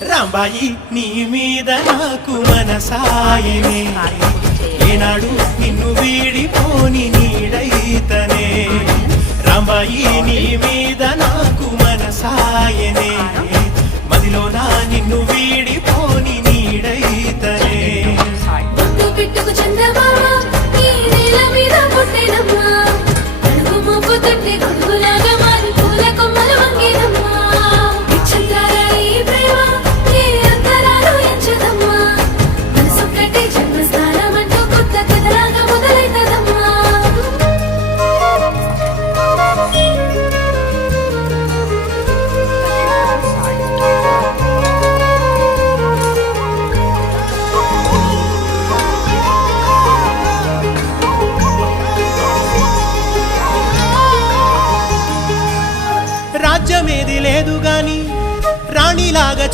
రాంబాయి నీ మీద నాకు మనసాయనే ఏనాడు నిన్ను వీడిపోని నీడైతనే రాంబాయి నీ మీద నాకు మనసాయనే మదిలోన నిన్ను వీడిపోని నీడైతనే ముద్దు పెట్టుకు చందమామ ఈ నేల మీద పుట్టినమ్మా అడుగు మోపు తొట్టి గొడుగులాగా మారి పూల కొమ్మలు వంగినమ్మా విచిత్రాల ఈ ప్రేమ ఏ అంతరాలు ఎంచదమ్మా మనసు కట్టి జన్మస్థానం అంటూ కొత్త కథలాగా మొదలైతదమ్మా రాజ్యమేది లేదు గాని రాణిలాగా